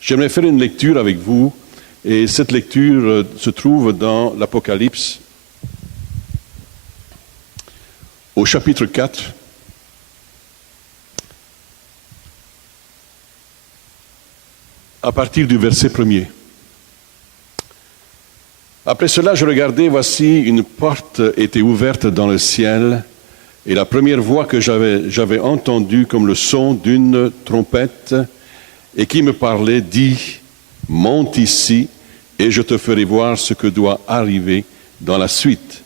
J'aimerais faire une lecture avec vous, et cette lecture se trouve dans l'Apocalypse, au chapitre 4. À partir du verset 1er. Après cela, je regardais, voici, une porte était ouverte dans le ciel, et la première voix que j'avais entendue comme le son d'une trompette, et qui me parlait, dit, « Monte ici, et je te ferai voir ce que doit arriver dans la suite. »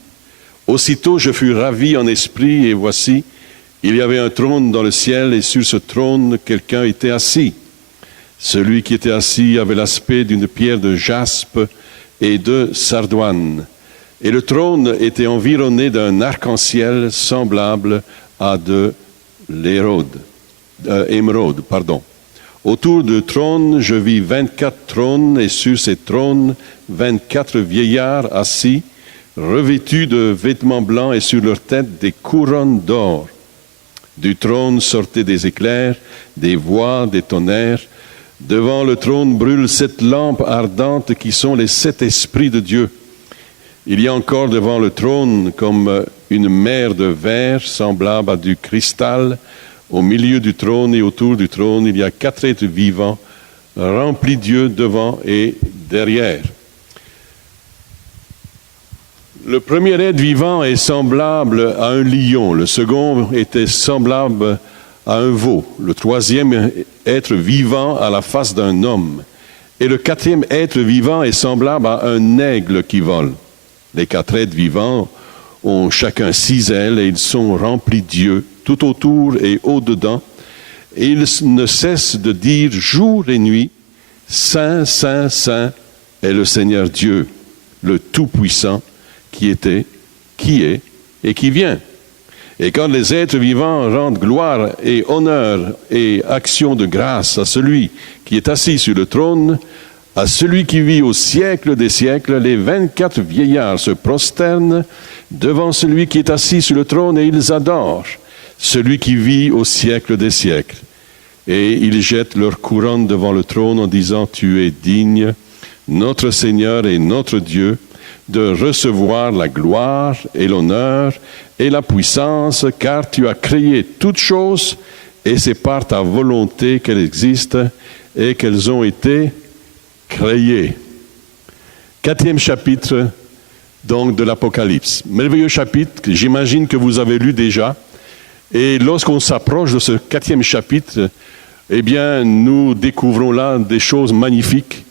Aussitôt, je fus ravi en esprit, et voici, il y avait un trône dans le ciel, et sur ce trône, quelqu'un était assis. Celui qui était assis avait l'aspect d'une pierre de jaspe et de sardoine. Et le trône était environné d'un arc-en-ciel semblable à de l'émeraude. Autour du trône, je vis 24 trônes, et sur ces trônes, 24 vieillards assis, revêtus de vêtements blancs, et sur leurs têtes des couronnes d'or. Du trône sortaient des éclairs, des voix, des tonnerres. Devant le trône brûlent 7 lampes ardentes qui sont les 7 esprits de Dieu. Il y a encore devant le trône comme une mer de verre semblable à du cristal. Au milieu du trône et autour du trône, il y a 4 êtres vivants remplis de Dieu devant et derrière. Le premier être vivant est semblable à un lion. Le second était semblable à un veau, le troisième être vivant à la face d'un homme, et le quatrième être vivant est semblable à un aigle qui vole. Les 4 êtres vivants ont chacun 6 ailes, et ils sont remplis de Dieu, tout autour et au-dedans, et ils ne cessent de dire jour et nuit, « Saint, Saint, Saint est le Seigneur Dieu, le Tout-Puissant, qui était, qui est et qui vient. » Et quand les êtres vivants rendent gloire et honneur et action de grâce à celui qui est assis sur le trône, à celui qui vit au siècle des siècles, les 24 vieillards se prosternent devant celui qui est assis sur le trône et ils adorent celui qui vit au siècle des siècles. Et ils jettent leur couronne devant le trône en disant, « Tu es digne, notre Seigneur et notre Dieu, de recevoir la gloire et l'honneur et la puissance, car tu as créé toutes choses, et c'est par ta volonté qu'elles existent et qu'elles ont été créées. » 4e chapitre, donc, de l'Apocalypse. Merveilleux chapitre, j'imagine que vous avez lu déjà. Et lorsqu'on s'approche de ce 4e chapitre, eh bien, nous découvrons là des choses magnifiques.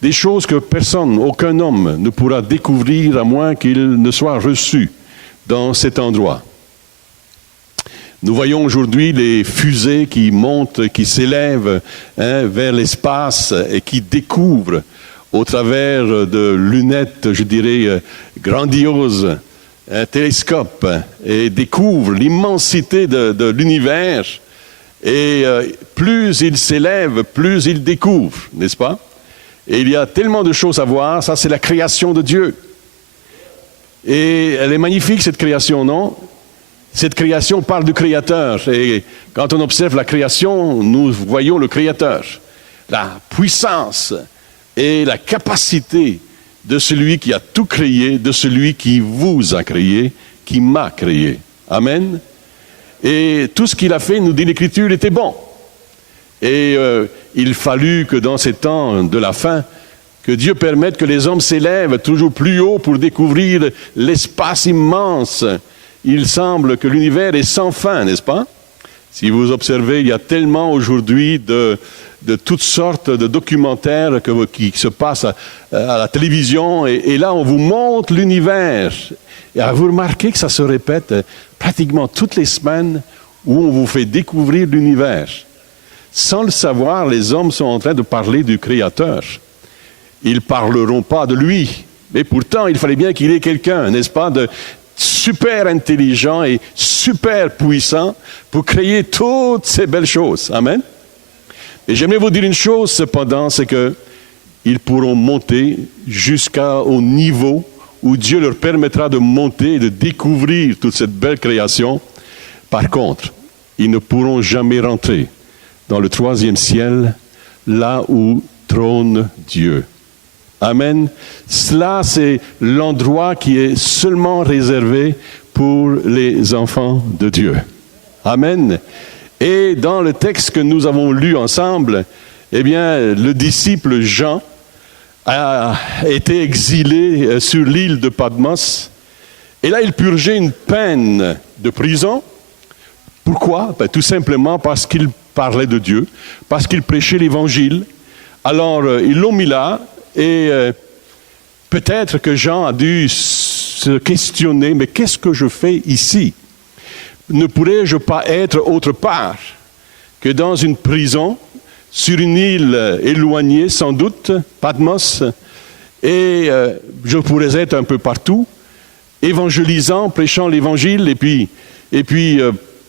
Des choses que personne, aucun homme ne pourra découvrir à moins qu'il ne soit reçu dans cet endroit. Nous voyons aujourd'hui les fusées qui montent, qui s'élèvent vers l'espace et qui découvrent au travers de lunettes, je dirais, grandioses, un télescope, et découvrent l'immensité de l'univers. Et plus ils s'élèvent, plus ils découvrent, n'est-ce pas? Et il y a tellement de choses à voir, ça c'est la création de Dieu. Et elle est magnifique cette création, non? Cette création parle du Créateur. Et quand on observe la création, nous voyons le Créateur. La puissance et la capacité de celui qui a tout créé, de celui qui vous a créé, qui m'a créé. Amen. Et tout ce qu'il a fait, nous dit l'Écriture, était bon. Et il fallut que dans ces temps de la fin, que Dieu permette que les hommes s'élèvent toujours plus haut pour découvrir l'espace immense. Il semble que l'univers est sans fin, n'est-ce pas? Si vous observez, il y a tellement aujourd'hui de toutes sortes de documentaires qui se passent à la télévision, et là on vous montre l'univers. Et vous remarquez que ça se répète pratiquement toutes les semaines où on vous fait découvrir l'univers. Sans le savoir, les hommes sont en train de parler du Créateur. Ils ne parleront pas de lui, mais pourtant il fallait bien qu'il y ait quelqu'un, n'est-ce pas, de super intelligent et super puissant pour créer toutes ces belles choses. Amen. Et j'aimerais vous dire une chose cependant, c'est qu'ils pourront monter jusqu'au niveau où Dieu leur permettra de monter et de découvrir toute cette belle création. Par contre, ils ne pourront jamais rentrer dans le 3e ciel là où trône Dieu. Amen. Cela, c'est l'endroit qui est seulement réservé pour les enfants de Dieu. Amen. Et dans le texte que nous avons lu ensemble, eh bien, le disciple Jean a été exilé sur l'île de Patmos. Et là, il purgeait une peine de prison. Pourquoi? Tout simplement parce qu'il parlait de Dieu, parce qu'il prêchait l'Évangile. Alors, ils l'ont mis là, et peut-être que Jean a dû se questionner, mais qu'est-ce que je fais ici? Ne pourrais-je pas être autre part que dans une prison, sur une île éloignée sans doute, Patmos, et je pourrais être un peu partout, évangélisant, prêchant l'Évangile, et puis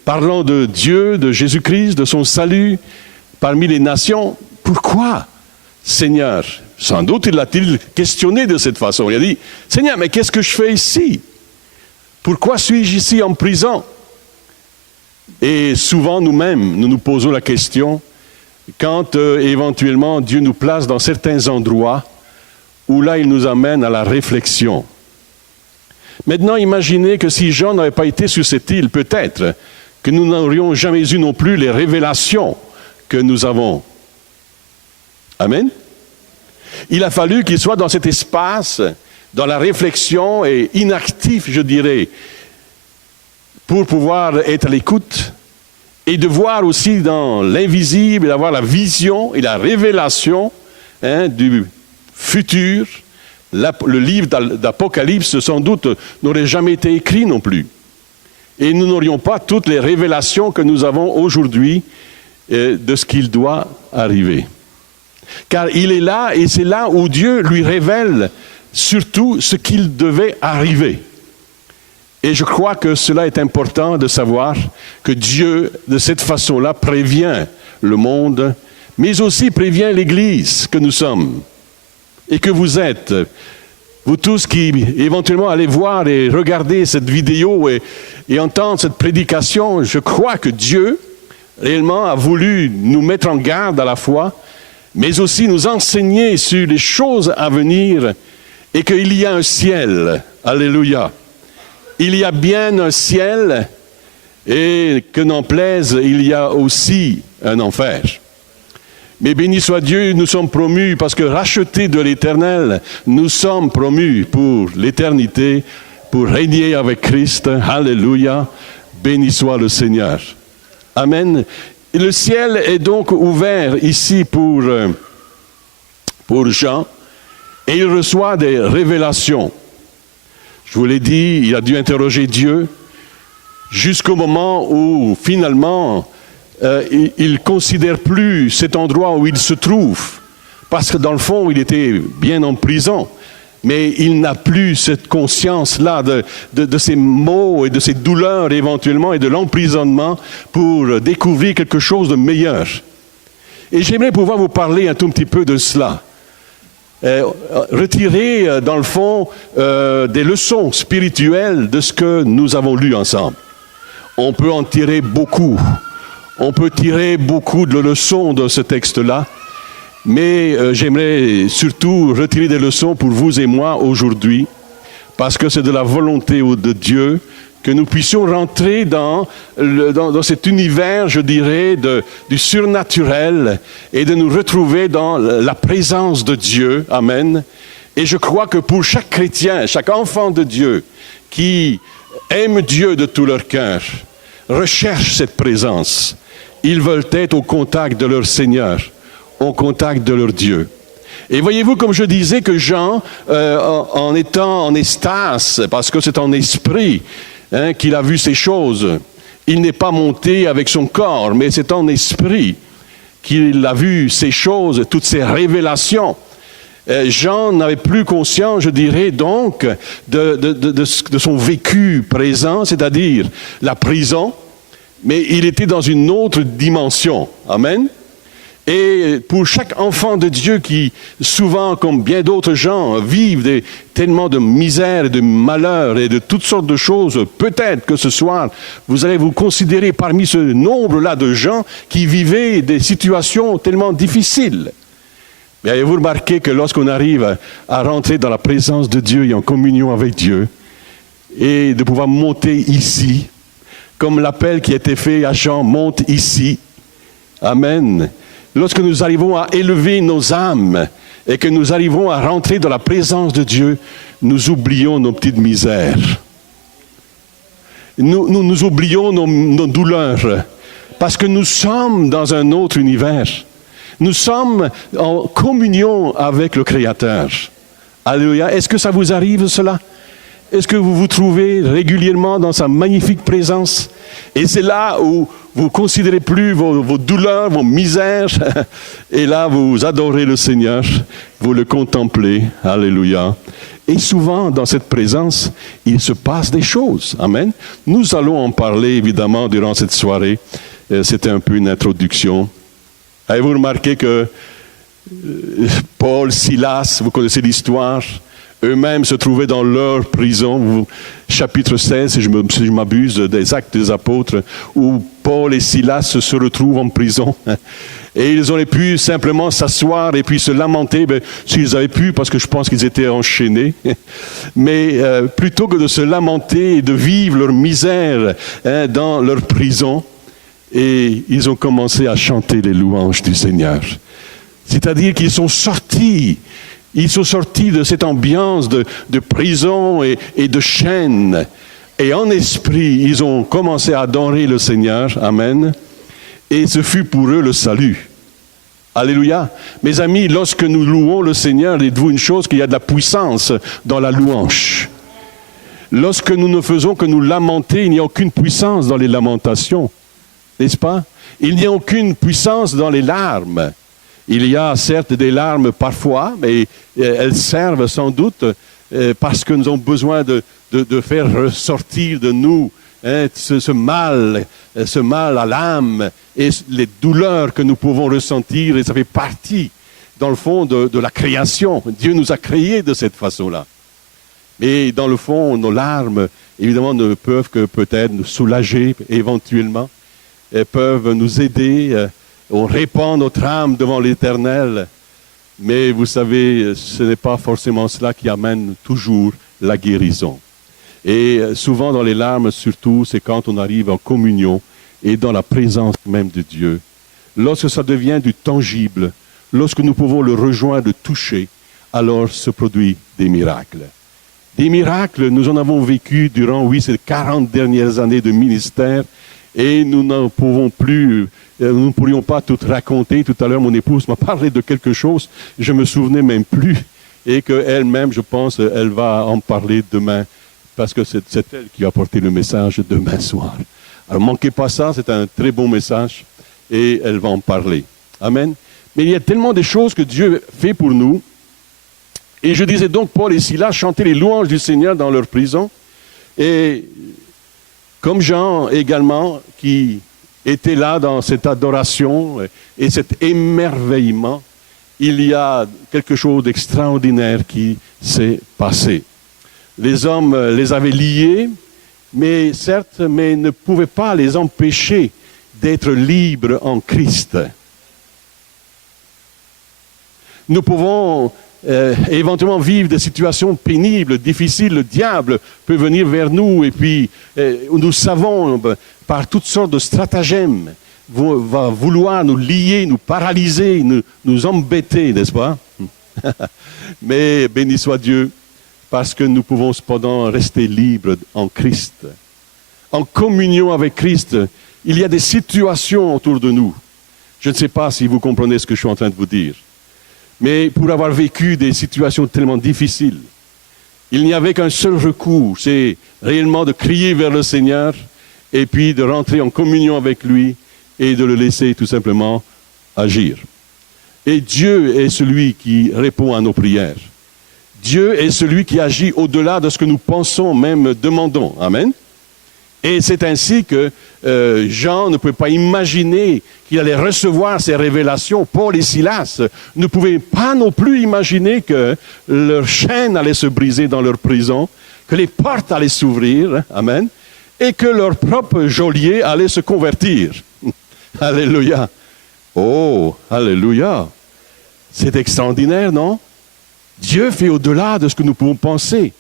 parlant de Dieu, de Jésus-Christ, de son salut parmi les nations. Pourquoi, Seigneur? Sans doute il l'a-t-il questionné de cette façon. Il a dit, Seigneur, mais qu'est-ce que je fais ici? Pourquoi suis-je ici en prison? Et souvent nous-mêmes, nous nous posons la question, quand éventuellement Dieu nous place dans certains endroits où là il nous amène à la réflexion. Maintenant, imaginez que si Jean n'avait pas été sur cette île, peut-être que nous n'aurions jamais eu non plus les révélations que nous avons. Amen. Il a fallu qu'il soit dans cet espace, dans la réflexion et inactif, je dirais, pour pouvoir être à l'écoute et de voir aussi dans l'invisible, d'avoir la vision et la révélation du futur. Le livre d'Apocalypse, sans doute, n'aurait jamais été écrit non plus. Et nous n'aurions pas toutes les révélations que nous avons aujourd'hui de ce qu'il doit arriver. Car il est là, et c'est là où Dieu lui révèle surtout ce qu'il devait arriver. Et je crois que cela est important de savoir que Dieu, de cette façon-là, prévient le monde, mais aussi prévient l'Église que nous sommes et que vous êtes. Vous tous qui éventuellement allez voir et regarder cette vidéo et entendre cette prédication, je crois que Dieu réellement a voulu nous mettre en garde à la fois, mais aussi nous enseigner sur les choses à venir et qu'il y a un ciel. Alléluia. Il y a bien un ciel et que n'en plaise, il y a aussi un enfer. Mais béni soit Dieu, nous sommes promus parce que rachetés de l'Éternel, nous sommes promus pour l'éternité, pour régner avec Christ. Alléluia. Béni soit le Seigneur. Amen. Et le ciel est donc ouvert ici pour Jean et il reçoit des révélations. Je vous l'ai dit, il a dû interroger Dieu jusqu'au moment où finalement il ne considère plus cet endroit où il se trouve, parce que dans le fond, il était bien en prison, mais il n'a plus cette conscience-là de ces maux et de ces douleurs éventuellement et de l'emprisonnement pour découvrir quelque chose de meilleur. Et j'aimerais pouvoir vous parler un tout petit peu de cela. Retirer, dans le fond, des leçons spirituelles de ce que nous avons lu ensemble. On peut en tirer beaucoup. On peut tirer beaucoup de leçons de ce texte-là, mais j'aimerais surtout retirer des leçons pour vous et moi aujourd'hui, parce que c'est de la volonté de Dieu que nous puissions rentrer dans cet univers, je dirais, du surnaturel et de nous retrouver dans la présence de Dieu. Amen. Et je crois que pour chaque chrétien, chaque enfant de Dieu qui aime Dieu de tout leur cœur, recherche cette présence. Ils veulent être au contact de leur Seigneur, au contact de leur Dieu. Et voyez-vous, comme je disais, que Jean, en étant en extase, parce que c'est en esprit qu'il a vu ces choses, il n'est pas monté avec son corps, mais c'est en esprit qu'il a vu ces choses, toutes ces révélations. Jean n'avait plus conscience, je dirais donc, de son vécu présent, c'est-à-dire la prison, mais il était dans une autre dimension. Amen. Et pour chaque enfant de Dieu qui, souvent, comme bien d'autres gens, vivent tellement de misère et de malheur et de toutes sortes de choses, peut-être que ce soir, vous allez vous considérer parmi ce nombre-là de gens qui vivaient des situations tellement difficiles. Mais avez-vous remarqué que lorsqu'on arrive à rentrer dans la présence de Dieu et en communion avec Dieu, et de pouvoir monter ici, comme l'appel qui a été fait à Jean, monte ici, amen. Lorsque nous arrivons à élever nos âmes et que nous arrivons à rentrer dans la présence de Dieu, nous oublions nos petites misères. Nous oublions nos douleurs parce que nous sommes dans un autre univers. Nous sommes en communion avec le Créateur. Alléluia. Est-ce que ça vous arrive cela? Est-ce que vous vous trouvez régulièrement dans sa magnifique présence? Et c'est là où vous ne considérez plus vos douleurs, vos misères. Et là, vous adorez le Seigneur, vous le contemplez. Alléluia. Et souvent, dans cette présence, il se passe des choses. Amen. Nous allons en parler, évidemment, durant cette soirée. C'était un peu une introduction. Avez-vous remarqué que Paul, Silas, vous connaissez l'histoire, eux-mêmes se trouvaient dans leur prison, chapitre 16, si je m'abuse, des Actes des Apôtres, où Paul et Silas se retrouvent en prison. Et ils auraient pu simplement s'asseoir et puis se lamenter, s'ils avaient pu, parce que je pense qu'ils étaient enchaînés. Mais plutôt que de se lamenter et de vivre leur misère dans leur prison, et ils ont commencé à chanter les louanges du Seigneur. C'est-à-dire qu'ils sont sortis. Ils sont sortis de cette ambiance de prison et de chaînes. Et en esprit, ils ont commencé à adorer le Seigneur. Amen. Et ce fut pour eux le salut. Alléluia. Mes amis, lorsque nous louons le Seigneur, dites-vous une chose, qu'il y a de la puissance dans la louange. Lorsque nous ne faisons que nous lamenter, il n'y a aucune puissance dans les lamentations. N'est-ce pas? Il n'y a aucune puissance dans les larmes. Il y a certes des larmes parfois, mais elles servent sans doute parce que nous avons besoin de faire ressortir de nous ce mal à l'âme et les douleurs que nous pouvons ressentir, et ça fait partie, dans le fond, de la création. Dieu nous a créés de cette façon-là. Mais dans le fond, nos larmes, évidemment, ne peuvent que peut-être nous soulager éventuellement, et peuvent nous aider. On répand notre âme devant l'Éternel, mais vous savez, ce n'est pas forcément cela qui amène toujours la guérison. Et souvent dans les larmes, surtout, c'est quand on arrive en communion et dans la présence même de Dieu. Lorsque ça devient du tangible, lorsque nous pouvons le rejoindre, le toucher, alors se produisent des miracles. Des miracles, nous en avons vécu durant, ces 40 dernières années de ministère, et nous n'en pouvons plus, nous ne pourrions pas tout raconter. Tout à l'heure, mon épouse m'a parlé de quelque chose, je ne me souvenais même plus, et qu'elle-même, je pense, elle va en parler demain, parce que c'est elle qui a apporté le message demain soir. Alors, ne manquez pas ça, c'est un très bon message, et elle va en parler. Amen. Mais il y a tellement de choses que Dieu fait pour nous, et je disais donc, Paul et Silas chantaient les louanges du Seigneur dans leur prison, et comme Jean également, qui était là dans cette adoration et cet émerveillement, il y a quelque chose d'extraordinaire qui s'est passé. Les hommes les avaient liés, mais certes, mais ne pouvaient pas les empêcher d'être libres en Christ. Nous pouvons éventuellement vivre des situations pénibles, difficiles. Le diable peut venir vers nous et puis nous savons par toutes sortes de stratagèmes va vouloir nous lier, nous paralyser, nous embêter, n'est-ce pas? Mais béni soit Dieu, parce que nous pouvons cependant rester libres en Christ. En communion avec Christ, il y a des situations autour de nous. Je ne sais pas si vous comprenez ce que je suis en train de vous dire. Mais pour avoir vécu des situations tellement difficiles, il n'y avait qu'un seul recours, c'est réellement de crier vers le Seigneur et puis de rentrer en communion avec lui et de le laisser tout simplement agir. Et Dieu est celui qui répond à nos prières. Dieu est celui qui agit au-delà de ce que nous pensons, même demandons. Amen. Et c'est ainsi que Jean ne pouvait pas imaginer qu'il allait recevoir ces révélations. Paul et Silas ne pouvaient pas non plus imaginer que leur chaîne allait se briser dans leur prison, que les portes allaient s'ouvrir, amen, et que leur propre geôlier allait se convertir. Alléluia. Oh, alléluia. C'est extraordinaire, non? Dieu fait au-delà de ce que nous pouvons penser.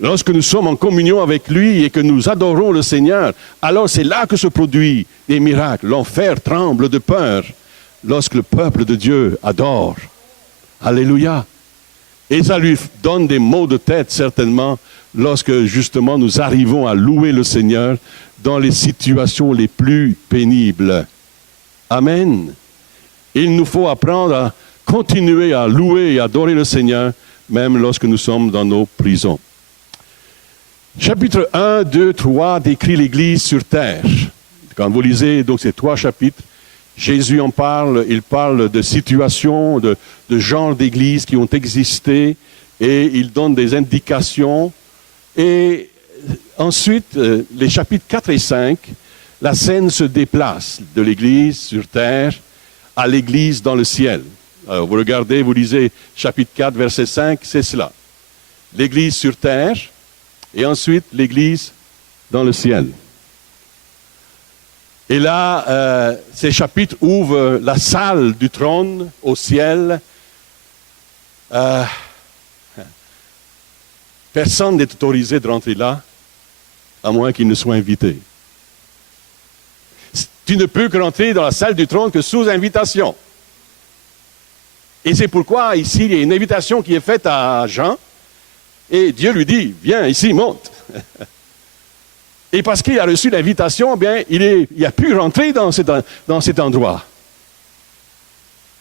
Lorsque nous sommes en communion avec lui et que nous adorons le Seigneur, alors c'est là que se produisent les miracles. L'enfer tremble de peur lorsque le peuple de Dieu adore. Alléluia. Et ça lui donne des maux de tête, certainement, lorsque justement nous arrivons à louer le Seigneur dans les situations les plus pénibles. Amen. Il nous faut apprendre à continuer à louer et adorer le Seigneur, même lorsque nous sommes dans nos prisons. Chapitre 1, 2, 3 décrit l'Église sur terre. Quand vous lisez donc ces 3 chapitres, Jésus en parle, il parle de situations, de genres d'églises qui ont existé, et il donne des indications. Et ensuite, les chapitres 4 et 5, la scène se déplace de l'Église sur terre à l'Église dans le ciel. Alors vous regardez, vous lisez chapitre 4, verset 5, c'est cela. L'Église sur terre, et ensuite l'Église dans le ciel. Et là, ces chapitres ouvrent la salle du trône au ciel. Personne n'est autorisé de rentrer là, à moins qu'il ne soit invité. Tu ne peux que rentrer dans la salle du trône que sous invitation. Et c'est pourquoi ici, il y a une invitation qui est faite à Jean, et Dieu lui dit, viens ici, monte. Et parce qu'il a reçu l'invitation, bien, il a pu rentrer dans cet endroit.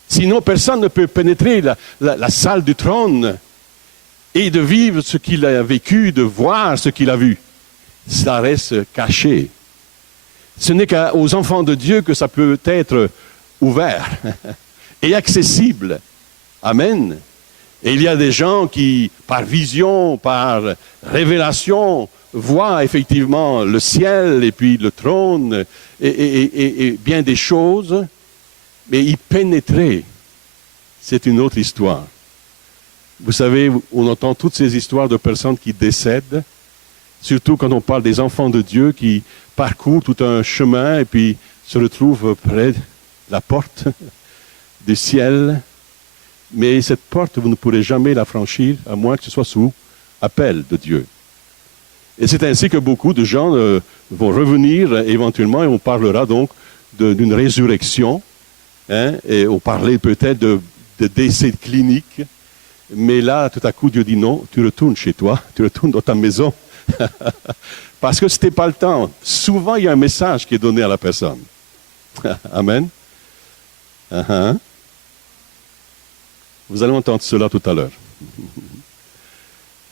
Sinon, personne ne peut pénétrer la salle du trône et de vivre ce qu'il a vécu, de voir ce qu'il a vu. Ça reste caché. Ce n'est qu'aux enfants de Dieu que ça peut être ouvert et accessible. Amen. Et il y a des gens qui, par vision, par révélation, voient effectivement le ciel et puis le trône et bien des choses, mais y pénétrer, c'est une autre histoire. Vous savez, on entend toutes ces histoires de personnes qui décèdent, surtout quand on parle des enfants de Dieu qui parcourent tout un chemin et puis se retrouvent près de la porte du ciel. Mais cette porte, vous ne pourrez jamais la franchir, à moins que ce soit sous appel de Dieu. Et c'est ainsi que beaucoup de gens vont revenir éventuellement, et on parlera donc d'une résurrection, hein, et on parlait peut-être de décès cliniques, mais là, tout à coup, Dieu dit non, tu retournes chez toi, tu retournes dans ta maison, parce que ce n'était pas le temps. Souvent, il y a un message qui est donné à la personne. Amen. Uh-huh. Vous allez entendre cela tout à l'heure.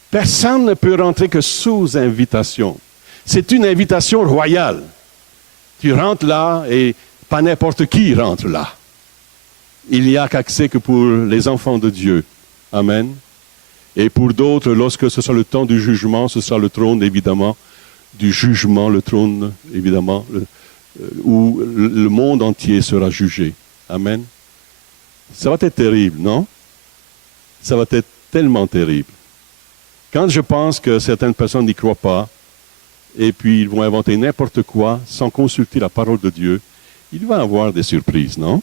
Personne ne peut rentrer que sous invitation. C'est une invitation royale. Tu rentres là et pas n'importe qui rentre là. Il n'y a qu'accès que pour les enfants de Dieu. Amen. Et pour d'autres, lorsque ce sera le temps du jugement, ce sera le trône, évidemment, du jugement, le trône, évidemment, où le monde entier sera jugé. Amen. Ça va être terrible, non? Ça va être tellement terrible. Quand je pense que certaines personnes n'y croient pas, et puis ils vont inventer n'importe quoi sans consulter la parole de Dieu, il va y avoir des surprises, non?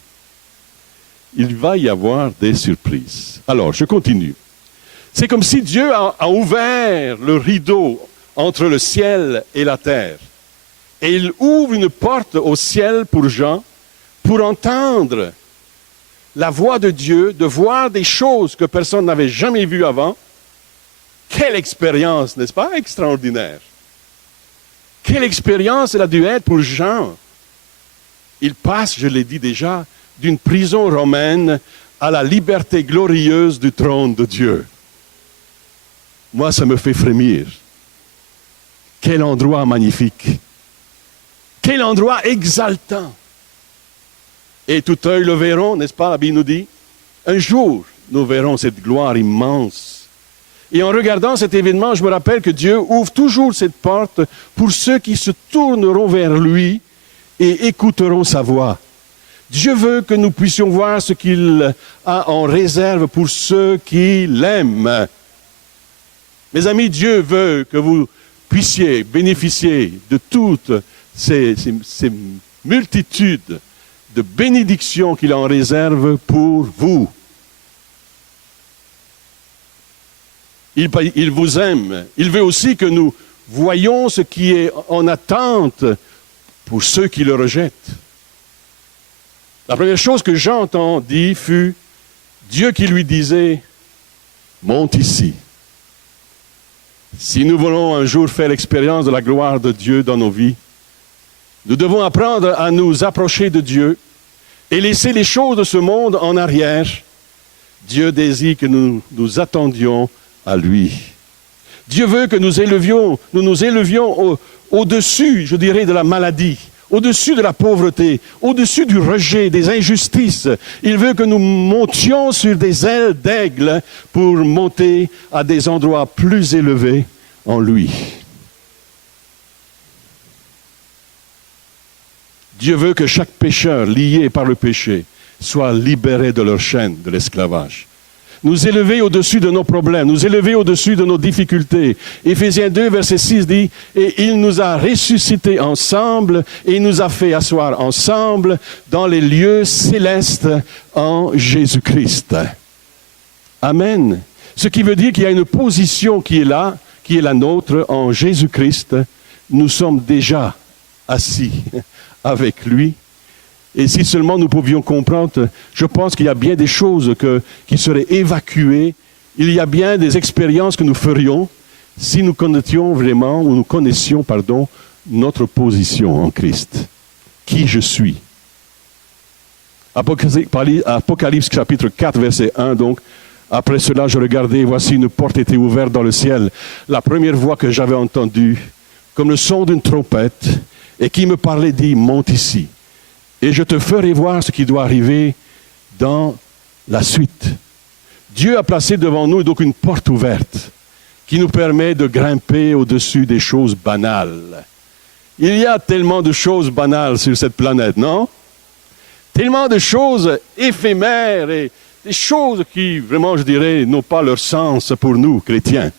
Il va y avoir des surprises. Alors, je continue. C'est comme si Dieu a ouvert le rideau entre le ciel et la terre. Et il ouvre une porte au ciel pour Jean, pour entendre la voix de Dieu, de voir des choses que personne n'avait jamais vues avant. Quelle expérience, n'est-ce pas, extraordinaire? Quelle expérience elle a dû être pour Jean. Il passe, je l'ai dit déjà, d'une prison romaine à la liberté glorieuse du trône de Dieu. Moi, ça me fait frémir. Quel endroit magnifique. Quel endroit exaltant. Et tout œil le verront, n'est-ce pas, la Bible nous dit? Un jour, nous verrons cette gloire immense. Et en regardant cet événement, je me rappelle que Dieu ouvre toujours cette porte pour ceux qui se tourneront vers lui et écouteront sa voix. Dieu veut que nous puissions voir ce qu'il a en réserve pour ceux qui l'aiment. Mes amis, Dieu veut que vous puissiez bénéficier de toutes ces multitudes de bénédictions qu'il a en réserve pour vous. Il vous aime. Il veut aussi que nous voyions ce qui est en attente pour ceux qui le rejettent. La première chose que Jean entendit fut Dieu qui lui disait « Monte ici ». Si nous voulons un jour faire l'expérience de la gloire de Dieu dans nos vies, nous devons apprendre à nous approcher de Dieu et laisser les choses de ce monde en arrière. Dieu désire que nous nous attendions à lui. Dieu veut que nous nous élevions au-dessus, je dirais, de la maladie, au-dessus de la pauvreté, au-dessus du rejet, des injustices. Il veut que nous montions sur des ailes d'aigle pour monter à des endroits plus élevés en lui. Dieu veut que chaque pécheur lié par le péché soit libéré de leur chaîne de l'esclavage. Nous élever au-dessus de nos problèmes, nous élever au-dessus de nos difficultés. Éphésiens 2, verset 6 dit « Et il nous a ressuscités ensemble et il nous a fait asseoir ensemble dans les lieux célestes en Jésus-Christ. » Amen. Ce qui veut dire qu'il y a une position qui est là, qui est la nôtre en Jésus-Christ. Nous sommes déjà assis avec lui. Et si seulement nous pouvions comprendre, je pense qu'il y a bien des choses qui seraient évacuées. Il y a bien des expériences que nous ferions si nous connaissions vraiment, ou nous connaissions, notre position en Christ. Qui je suis. Apocalypse chapitre 4, verset 1, donc. Après cela, je regardais, voici une porte était ouverte dans le ciel. La première voix que j'avais entendue, comme le son d'une trompette, et qui me parlait dit, monte ici. Et je te ferai voir ce qui doit arriver dans la suite. Dieu a placé devant nous donc une porte ouverte qui nous permet de grimper au-dessus des choses banales. Il y a tellement de choses banales sur cette planète, non? Tellement de choses éphémères et des choses qui, vraiment, je dirais, n'ont pas leur sens pour nous, chrétiens.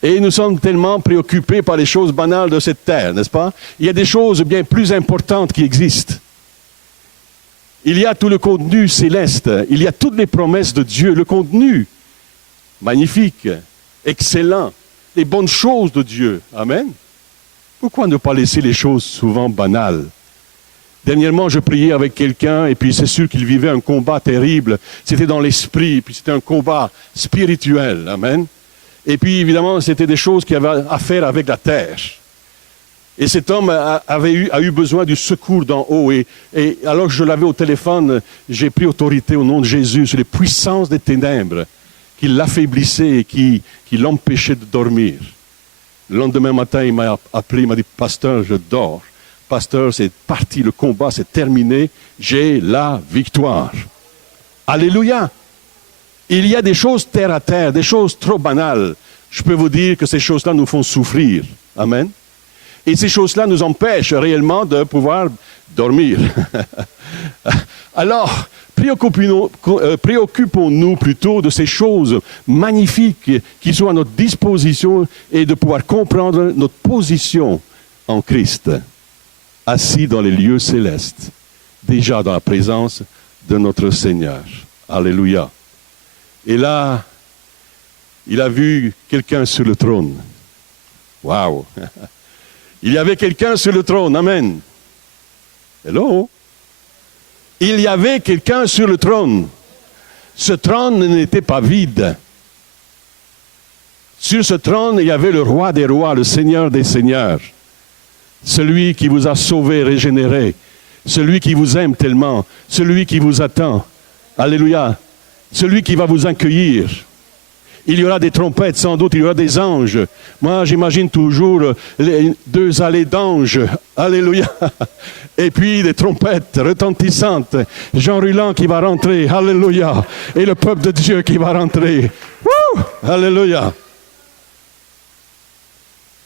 Et nous sommes tellement préoccupés par les choses banales de cette terre, n'est-ce pas? Il y a des choses bien plus importantes qui existent. Il y a tout le contenu céleste, il y a toutes les promesses de Dieu, le contenu magnifique, excellent, les bonnes choses de Dieu. Amen. Pourquoi ne pas laisser les choses souvent banales? Dernièrement, je priais avec quelqu'un et puis c'est sûr qu'il vivait un combat terrible. C'était dans l'esprit, puis c'était un combat spirituel. Amen. Et puis, évidemment, c'était des choses qui avaient à faire avec la terre. Et cet homme a eu besoin du secours d'en haut. Et alors que je l'avais au téléphone, j'ai pris autorité au nom de Jésus sur les puissances des ténèbres qui l'affaiblissaient et qui l'empêchaient de dormir. Le lendemain matin, il m'a appelé, il m'a dit « Pasteur, je dors. Pasteur, c'est parti, le combat, c'est terminé. J'ai la victoire. » Alléluia! Il y a des choses terre à terre, des choses trop banales. Je peux vous dire que ces choses-là nous font souffrir. Amen. Et ces choses-là nous empêchent réellement de pouvoir dormir. Alors, préoccupons-nous plutôt de ces choses magnifiques qui sont à notre disposition et de pouvoir comprendre notre position en Christ, assis dans les lieux célestes, déjà dans la présence de notre Seigneur. Alléluia. Et là, il a vu quelqu'un sur le trône. Waouh! Il y avait quelqu'un sur le trône. Amen. Hello? Il y avait quelqu'un sur le trône. Ce trône n'était pas vide. Sur ce trône, il y avait le roi des rois, le Seigneur des seigneurs. Celui qui vous a sauvé, régénéré. Celui qui vous aime tellement. Celui qui vous attend. Alléluia. Celui qui va vous accueillir. Il y aura des trompettes, sans doute, il y aura des anges. Moi, j'imagine toujours les 2 allées d'anges. Alléluia. Et puis des trompettes retentissantes. Jean Ruland qui va rentrer. Alléluia. Et le peuple de Dieu qui va rentrer. Wouh! Alléluia.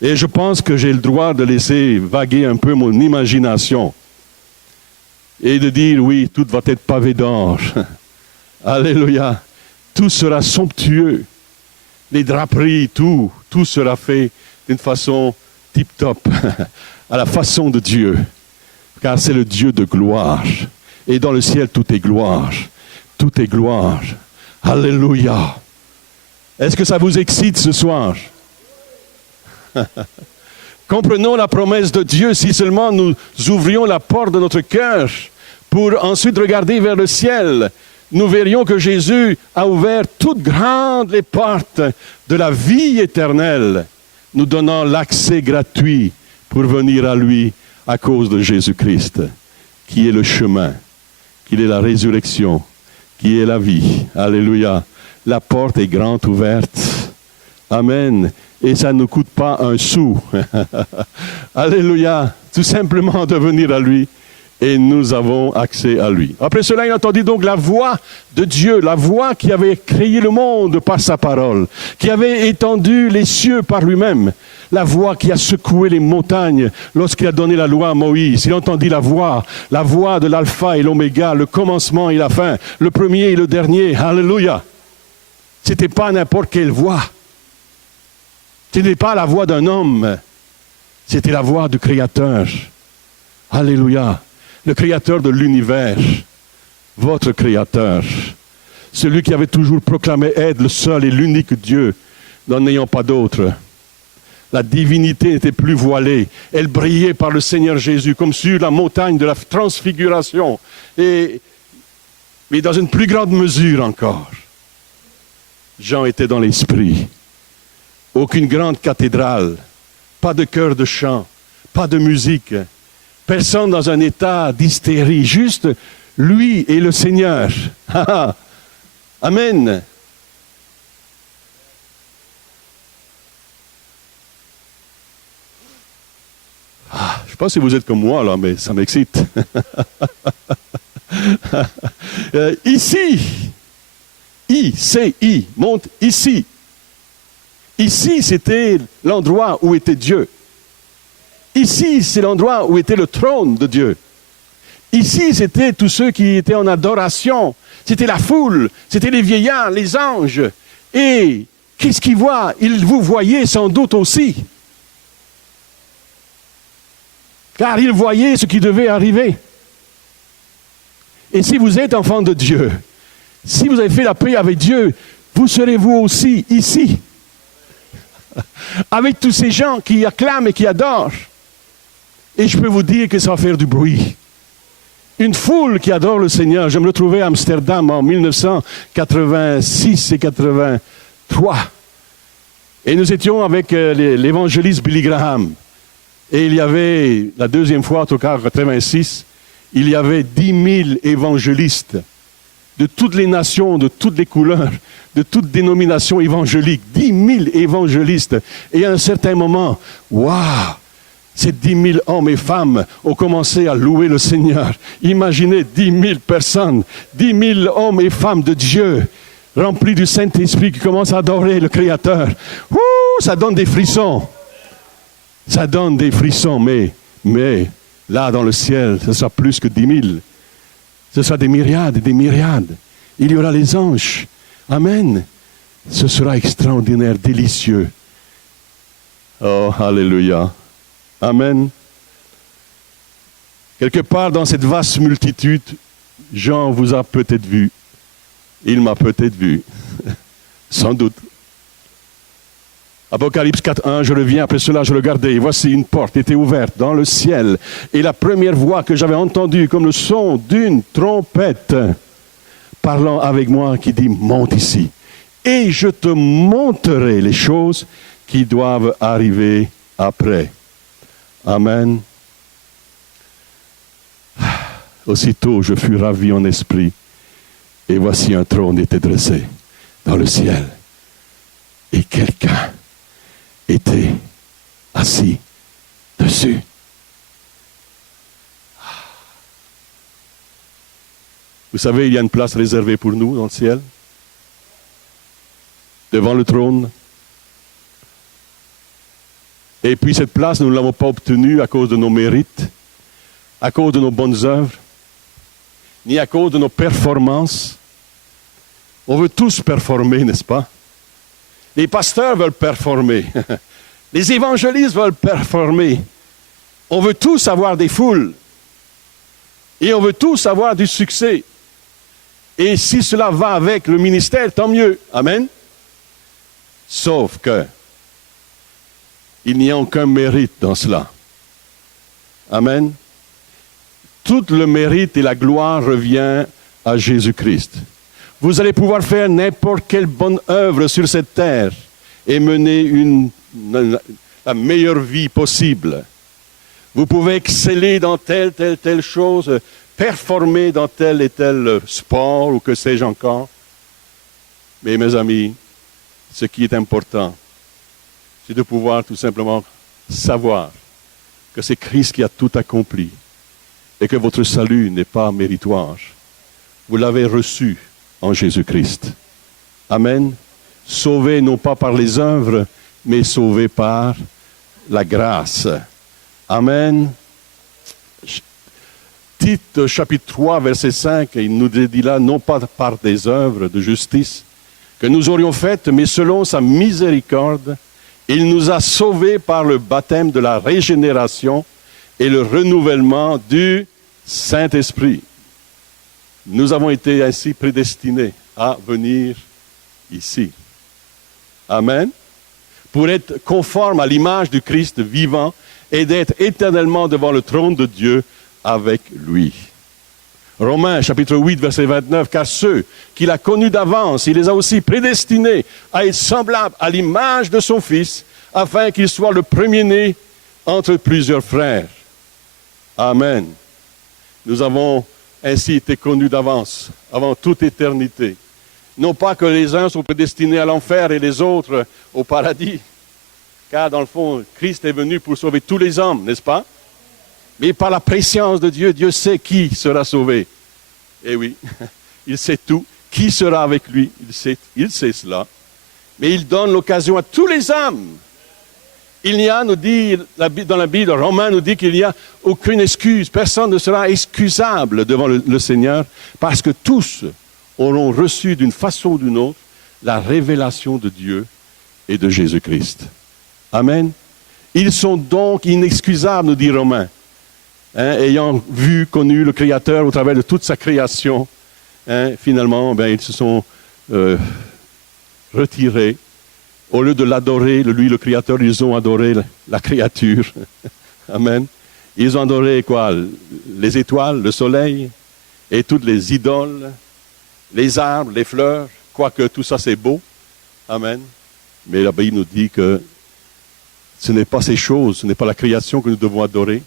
Et je pense que j'ai le droit de laisser vaguer un peu mon imagination et de dire, oui, tout va être pavé d'or. Alléluia. Tout sera somptueux. Les draperies, tout sera fait d'une façon tip-top, à la façon de Dieu. Car c'est le Dieu de gloire. Et dans le ciel, tout est gloire. Tout est gloire. Alléluia. Est-ce que ça vous excite ce soir? Comprenons la promesse de Dieu si seulement nous ouvrions la porte de notre cœur pour ensuite regarder vers le ciel. Nous verrions que Jésus a ouvert toutes grandes les portes de la vie éternelle, nous donnant l'accès gratuit pour venir à lui à cause de Jésus-Christ, qui est le chemin, qui est la résurrection, qui est la vie. Alléluia. La porte est grande ouverte. Amen. Et ça ne nous coûte pas un sou. Alléluia. Tout simplement de venir à lui et nous avons accès à lui. Après cela, il entendit donc la voix de Dieu, la voix qui avait créé le monde par sa parole, qui avait étendu les cieux par lui-même, la voix qui a secoué les montagnes lorsqu'il a donné la loi à Moïse. Il entendit la voix de l'alpha et l'oméga, le commencement et la fin, le premier et le dernier. Alléluia. Ce n'était pas n'importe quelle voix. Ce n'était pas la voix d'un homme. C'était la voix du Créateur. Alléluia. Le Créateur de l'univers. Votre Créateur. Celui qui avait toujours proclamé être le seul et l'unique Dieu, n'en ayant pas d'autre. La divinité n'était plus voilée. Elle brillait par le Seigneur Jésus, comme sur la montagne de la transfiguration. Mais dans une plus grande mesure encore. Jean était dans l'esprit. Aucune grande cathédrale, pas de chœur de chant, pas de musique, personne dans un état d'hystérie, juste lui et le Seigneur. Amen. Je ne sais pas si vous êtes comme moi, là, mais ça m'excite. Ici, I, monte ici. Ici, c'était l'endroit où était Dieu. Ici, c'est l'endroit où était le trône de Dieu. Ici, c'était tous ceux qui étaient en adoration. C'était la foule, c'était les vieillards, les anges. Et qu'est-ce qu'ils voient? Ils vous voyaient sans doute aussi. Car ils voyaient ce qui devait arriver. Et si vous êtes enfant de Dieu, si vous avez fait la paix avec Dieu, vous serez vous aussi ici. Avec tous ces gens qui acclament et qui adorent. Et je peux vous dire que ça va faire du bruit. Une foule qui adore le Seigneur. Je me retrouvais à Amsterdam en 1986 et 83. Et nous étions avec l'évangéliste Billy Graham. Et il y avait, la deuxième fois, en tout cas en 86, il y avait 10 000 évangélistes de toutes les nations, de toutes les couleurs, de toutes dénominations évangéliques. 10 000 évangélistes. Et à un certain moment, waouh! Ces 10 000 hommes et femmes ont commencé à louer le Seigneur. Imaginez 10 000 personnes, 10 000 hommes et femmes de Dieu, remplis du Saint-Esprit qui commencent à adorer le Créateur. Ouh, ça donne des frissons. Ça donne des frissons, mais là dans le ciel, ce sera plus que 10 000. Ce sera des myriades et des myriades. Il y aura les anges. Amen. Ce sera extraordinaire, délicieux. Oh, alléluia. Amen. Quelque part dans cette vaste multitude, Jean vous a peut-être vu. Il m'a peut-être vu. Sans doute. Apocalypse 4.1, je reviens, après cela je regardais, et voici une porte était ouverte dans le ciel, et la première voix que j'avais entendue comme le son d'une trompette, parlant avec moi, qui dit, monte ici, et je te montrerai les choses qui doivent arriver après. Amen. Aussitôt je fus ravi en esprit, et voici un trône était dressé dans le ciel, et quelqu'un était assis dessus. Vous savez, il y a une place réservée pour nous dans le ciel. devant le trône. Et puis cette place, nous ne l'avons pas obtenue à cause de nos mérites, à cause de nos bonnes œuvres, ni à cause de nos performances. On veut tous performer, n'est-ce pas? Les pasteurs veulent performer. Les évangélistes veulent performer. On veut tous avoir des foules. Et on veut tous avoir du succès. Et si cela va avec le ministère, tant mieux. Amen. Sauf que il n'y a aucun mérite dans cela. Amen. Tout le mérite et la gloire revient à Jésus-Christ. Vous allez pouvoir faire n'importe quelle bonne œuvre sur cette terre et mener la meilleure vie possible. Vous pouvez exceller dans telle chose, performer dans tel et tel sport ou que sais-je encore. Mais mes amis, ce qui est important, c'est de pouvoir tout simplement savoir que c'est Christ qui a tout accompli et que votre salut n'est pas méritoire. Vous l'avez reçu en Jésus-Christ. Amen. Sauvé non pas par les œuvres, mais sauvé par la grâce. Amen. Tite chapitre 3, verset 5, il nous dit là, non pas par des œuvres de justice que nous aurions faites, mais selon sa miséricorde, il nous a sauvés par le baptême de la régénération et le renouvellement du Saint-Esprit. Nous avons été ainsi prédestinés à venir ici. Amen. Pour être conformes à l'image du Christ vivant et d'être éternellement devant le trône de Dieu avec lui. Romains chapitre 8, verset 29, car ceux qu'il a connus d'avance, il les a aussi prédestinés à être semblables à l'image de son Fils, afin qu'il soit le premier-né entre plusieurs frères. Amen. Nous avons ainsi été connus d'avance, avant toute éternité. Non pas que les uns sont prédestinés à l'enfer et les autres au paradis, car dans le fond, Christ est venu pour sauver tous les hommes, n'est-ce pas? Mais par la préscience de Dieu, Dieu sait qui sera sauvé. Eh oui, il sait tout. Qui sera avec lui? Il sait cela. Mais il donne l'occasion à tous les hommes. Il n'y a, nous dit, dans la Bible, Romains nous dit qu'il n'y a aucune excuse. Personne ne sera excusable devant le Seigneur, parce que tous auront reçu d'une façon ou d'une autre la révélation de Dieu et de Jésus-Christ. Amen. Ils sont donc inexcusables, nous dit Romains. Ayant vu, connu le Créateur au travers de toute sa création, finalement, ils se sont retirés. Au lieu de l'adorer, lui, le Créateur, ils ont adoré la créature. Amen. Ils ont adoré quoi? Les étoiles, le soleil, et toutes les idoles, les arbres, les fleurs, quoique tout ça c'est beau. Amen. Mais la Bible nous dit que ce n'est pas ces choses, ce n'est pas la création que nous devons adorer,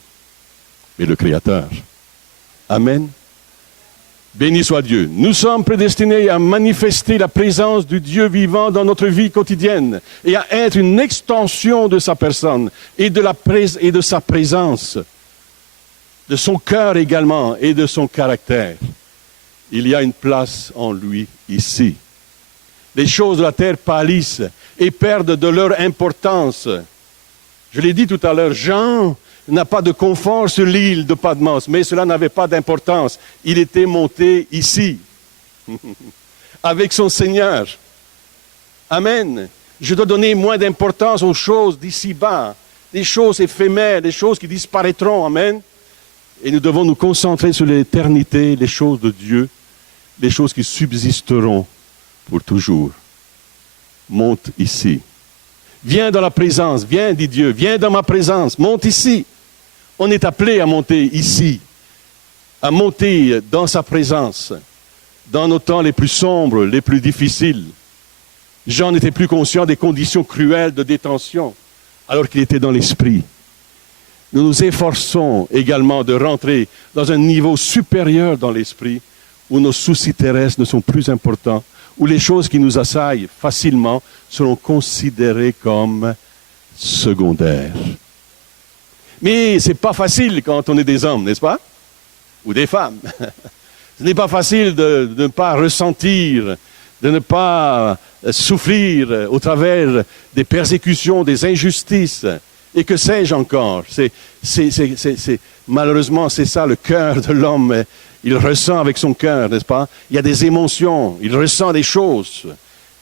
mais le Créateur. Amen. Béni soit Dieu. Nous sommes prédestinés à manifester la présence du Dieu vivant dans notre vie quotidienne et à être une extension de sa personne et de sa présence, de son cœur également et de son caractère. Il y a une place en lui ici. Les choses de la terre pâlissent et perdent de leur importance. Je l'ai dit tout à l'heure, Jean n'a pas de confort sur l'île de Patmos, mais cela n'avait pas d'importance. Il était monté ici, avec son Seigneur. Amen. Je dois donner moins d'importance aux choses d'ici-bas, des choses éphémères, des choses qui disparaîtront. Amen. Et nous devons nous concentrer sur l'éternité, les choses de Dieu, les choses qui subsisteront pour toujours. Monte ici. Viens dans la présence, viens, dit Dieu, viens dans ma présence, monte ici. On est appelé à monter ici, à monter dans sa présence, dans nos temps les plus sombres, les plus difficiles. Jean n'était plus conscient des conditions cruelles de détention, alors qu'il était dans l'esprit. Nous nous efforçons également de rentrer dans un niveau supérieur dans l'esprit, où nos soucis terrestres ne sont plus importants, où les choses qui nous assaillent facilement seront considérées comme secondaires. Mais ce n'est pas facile quand on est des hommes, n'est-ce pas? Ou des femmes. Ce n'est pas facile de ne pas ressentir, de ne pas souffrir au travers des persécutions, des injustices. Et que sais-je encore? Malheureusement, c'est ça le cœur de l'homme. Il ressent avec son cœur, n'est-ce pas? Il y a des émotions, il ressent des choses.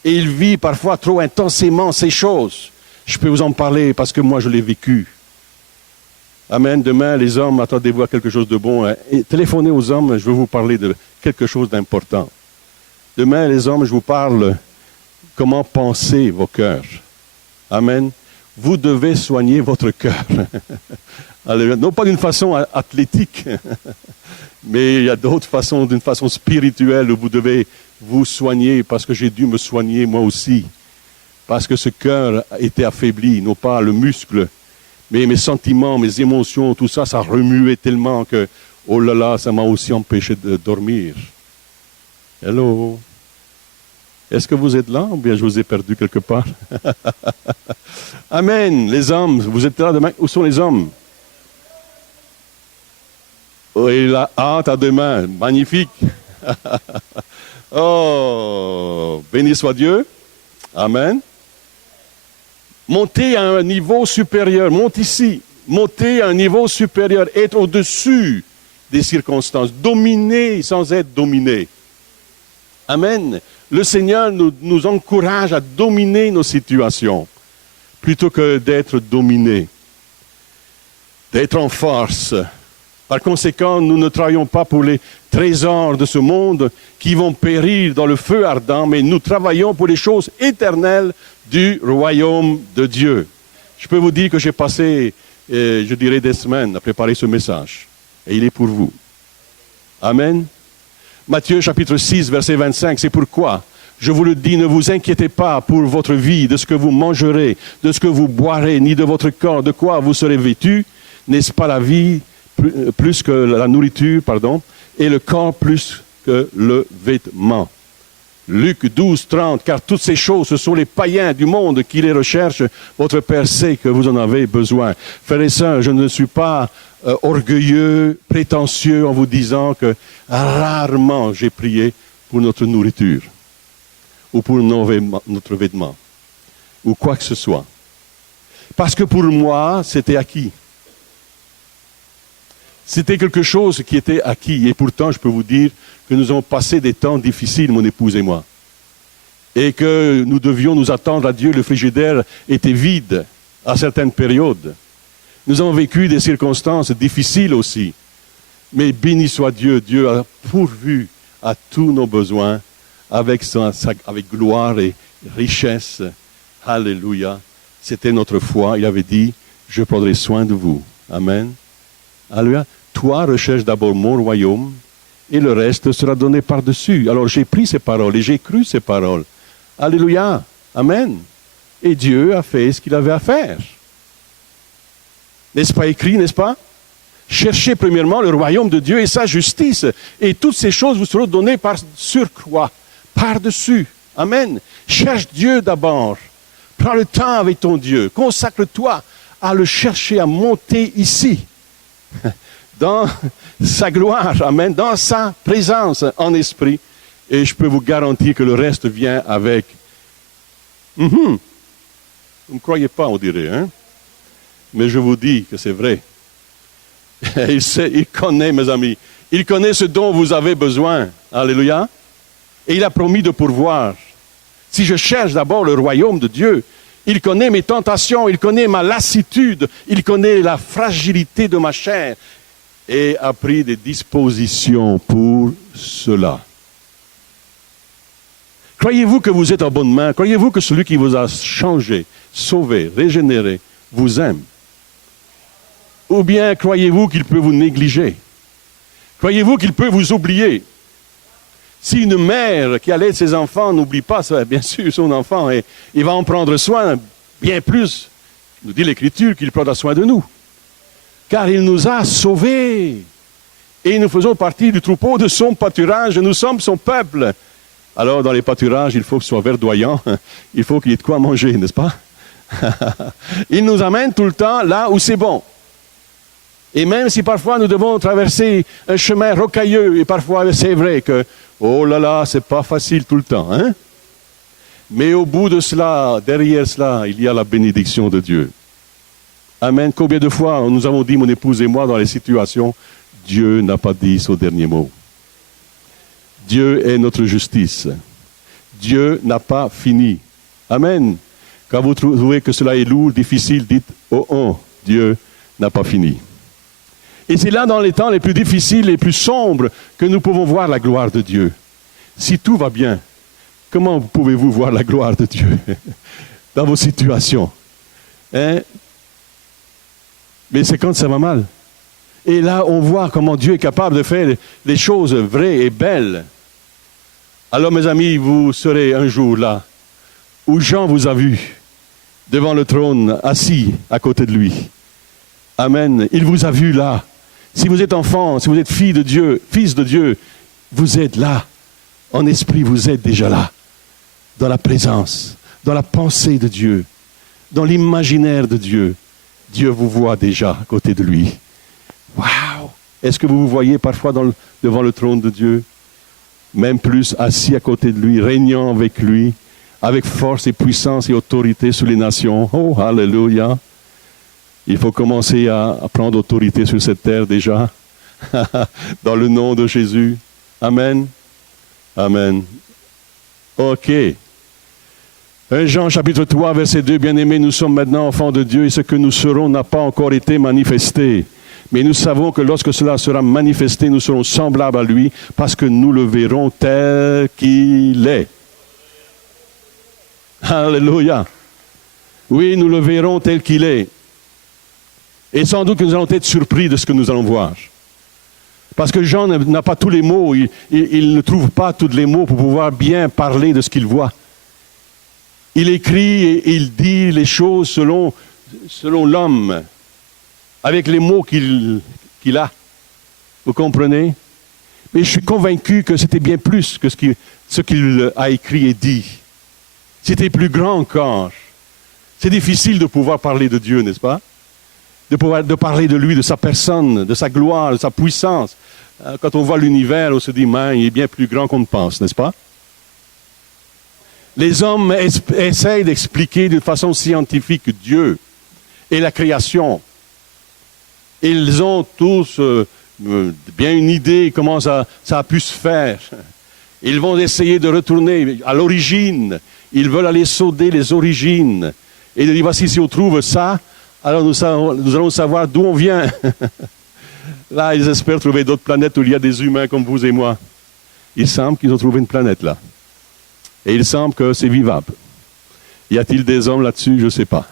Et il vit parfois trop intensément ces choses. Je peux vous en parler parce que moi, je l'ai vécu. Amen. Demain, les hommes, attendez-vous à quelque chose de bon. Et téléphonez aux hommes, je veux vous parler de quelque chose d'important. Demain, les hommes, je vous parle comment penser vos cœurs. Amen. Vous devez soigner votre cœur. Non pas d'une façon athlétique, mais il y a d'autres façons, d'une façon spirituelle, où vous devez vous soigner, parce que j'ai dû me soigner moi aussi. Parce que ce cœur était affaibli, non pas le muscle, mais mes sentiments, mes émotions, tout ça, ça remuait tellement que, oh là là, ça m'a aussi empêché de dormir. Hello? Est-ce que vous êtes là ou bien je vous ai perdu quelque part? Amen. Les hommes, vous êtes là demain. Où sont les hommes? Oh, et la hâte à demain. Magnifique. Oh, béni soit Dieu. Amen. Montez à un niveau supérieur. Monte ici. Montez à un niveau supérieur. Être au-dessus des circonstances. Dominer sans être dominé. Amen. Le Seigneur nous encourage à dominer nos situations plutôt que d'être dominés, d'être en force. Par conséquent, nous ne travaillons pas pour les trésors de ce monde qui vont périr dans le feu ardent, mais nous travaillons pour les choses éternelles du royaume de Dieu. Je peux vous dire que j'ai passé, je dirais, des semaines à préparer ce message. Et il est pour vous. Amen. Matthieu chapitre 6, verset 25, c'est pourquoi je vous le dis, ne vous inquiétez pas pour votre vie, de ce que vous mangerez, de ce que vous boirez, ni de votre corps, de quoi vous serez vêtus. N'est-ce pas la vie plus que la nourriture, et le corps plus que le vêtement. Luc 12, 30, car toutes ces choses, ce sont les païens du monde qui les recherchent. Votre Père sait que vous en avez besoin. Frères et sœurs, je ne suis pas orgueilleux, prétentieux en vous disant que rarement j'ai prié pour notre nourriture ou pour notre vêtement ou quoi que ce soit. Parce que pour moi, c'était acquis. C'était quelque chose qui était acquis. Et pourtant, je peux vous dire que nous avons passé des temps difficiles, mon épouse et moi. Et que nous devions nous attendre à Dieu. Le frigidaire était vide à certaines périodes. Nous avons vécu des circonstances difficiles aussi. Mais béni soit Dieu. Dieu a pourvu à tous nos besoins avec gloire et richesse. Alléluia. C'était notre foi. Il avait dit, je prendrai soin de vous. Amen. Alléluia. Toi, recherche d'abord mon royaume et le reste sera donné par-dessus. Alors j'ai pris ces paroles et j'ai cru ces paroles. Alléluia. Amen. Et Dieu a fait ce qu'il avait à faire. N'est-ce pas écrit, n'est-ce pas? Cherchez premièrement le royaume de Dieu et sa justice. Et toutes ces choses vous seront données par surcroît, par-dessus. Amen. Cherche Dieu d'abord. Prends le temps avec ton Dieu. Consacre-toi à le chercher, à monter ici. Dans sa gloire, amen, dans sa présence en esprit. Et je peux vous garantir que le reste vient avec. Vous ne me croyez pas, on dirait, hein? Mais je vous dis que c'est vrai. Il connaît, mes amis. Il connaît ce dont vous avez besoin. Alléluia. Et il a promis de pourvoir. Si je cherche d'abord le royaume de Dieu, il connaît mes tentations, il connaît ma lassitude, il connaît la fragilité de ma chair et a pris des dispositions pour cela. Croyez-vous que vous êtes en bonne main? Croyez-vous que celui qui vous a changé, sauvé, régénéré, vous aime? Ou bien croyez-vous qu'il peut vous négliger? Croyez-vous qu'il peut vous oublier? Si une mère qui allait de ses enfants n'oublie pas, bien sûr, son enfant, et il va en prendre soin bien plus, nous dit l'Écriture, qu'il prendra soin de nous. Car il nous a sauvés. Et nous faisons partie du troupeau de son pâturage. Nous sommes son peuple. Alors, dans les pâturages, il faut que ce soit verdoyant. Il faut qu'il y ait de quoi manger, n'est-ce pas? Il nous amène tout le temps là où c'est bon. Et même si parfois nous devons traverser un chemin rocailleux, et parfois c'est vrai que, oh là là, c'est pas facile tout le temps, hein? Mais au bout de cela, derrière cela, il y a la bénédiction de Dieu. Amen. Combien de fois nous avons dit, mon épouse et moi, dans les situations, Dieu n'a pas dit son dernier mot. Dieu est notre justice. Dieu n'a pas fini. Amen. Quand vous trouvez que cela est lourd, difficile, dites, oh, Dieu n'a pas fini. Et c'est là, dans les temps les plus difficiles, les plus sombres, que nous pouvons voir la gloire de Dieu. Si tout va bien, comment pouvez-vous voir la gloire de Dieu dans vos situations? Hein? Mais c'est quand ça va mal. Et là, on voit comment Dieu est capable de faire les choses vraies et belles. Alors, mes amis, vous serez un jour là, où Jean vous a vu, devant le trône, assis à côté de lui. Amen. Il vous a vu là. Si vous êtes enfant, si vous êtes fille de Dieu, fils de Dieu, vous êtes là. En esprit, vous êtes déjà là. Dans la présence, dans la pensée de Dieu, dans l'imaginaire de Dieu. Dieu vous voit déjà à côté de lui. Waouh! Est-ce que vous vous voyez parfois devant le trône de Dieu? Même plus assis à côté de lui, régnant avec lui, avec force et puissance et autorité sur les nations. Oh, alléluia! Il faut commencer à prendre autorité sur cette terre déjà. Dans le nom de Jésus. Amen. Amen. OK. 1 Jean chapitre 3, verset 2, bien-aimés, nous sommes maintenant enfants de Dieu et ce que nous serons n'a pas encore été manifesté. Mais nous savons que lorsque cela sera manifesté, nous serons semblables à lui parce que nous le verrons tel qu'il est. Alléluia. Oui, nous le verrons tel qu'il est. Et sans doute que nous allons être surpris de ce que nous allons voir. Parce que Jean n'a pas tous les mots, il ne trouve pas tous les mots pour pouvoir bien parler de ce qu'il voit. Il écrit et il dit les choses selon l'homme, avec les mots qu'il a. Vous comprenez? Mais je suis convaincu que c'était bien plus que ce qu'il a écrit et dit. C'était plus grand encore. C'est difficile de pouvoir parler de Dieu, n'est-ce pas? De parler de lui, de sa personne, de sa gloire, de sa puissance. Quand on voit l'univers, on se dit, mais il est bien plus grand qu'on ne pense, n'est-ce pas? Les hommes essayent d'expliquer d'une façon scientifique Dieu et la création. Ils ont tous bien une idée comment ça a pu se faire. Ils vont essayer de retourner à l'origine. Ils veulent aller sauter les origines. Et ils disent, voici, si on trouve ça, alors nous allons savoir d'où on vient. Là, ils espèrent trouver d'autres planètes où il y a des humains comme vous et moi. Il semble qu'ils ont trouvé une planète là. Et il semble que c'est vivable. Y a-t-il des hommes là-dessus? Je ne sais pas.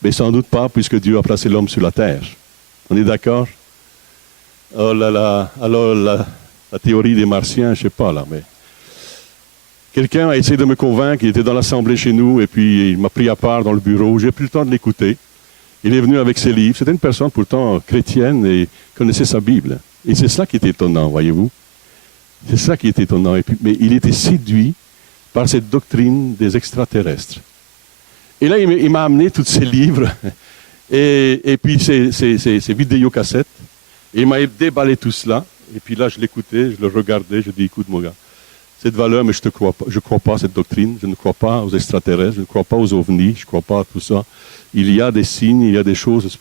Mais sans doute pas, puisque Dieu a placé l'homme sur la terre. On est d'accord? Oh là là. Alors, la théorie des martiens, je ne sais pas là, mais... Quelqu'un a essayé de me convaincre, il était dans l'assemblée chez nous, et puis il m'a pris à part dans le bureau. J'ai pris le temps de l'écouter. Il est venu avec ses livres. C'était une personne pourtant chrétienne et connaissait sa Bible. Et c'est cela qui est étonnant, voyez-vous. C'est ça qui est étonnant. Mais il était séduit par cette doctrine des extraterrestres. Et là, il m'a amené tous ces livres et puis ces vidéocassettes. Et il m'a déballé tout cela. Et puis là, je l'écoutais, je le regardais, je dis, écoute, mon gars, cette valeur, mais je ne crois pas à cette doctrine, je ne crois pas aux extraterrestres, je ne crois pas aux ovnis, je ne crois pas à tout ça. Il y a des signes, il y a des choses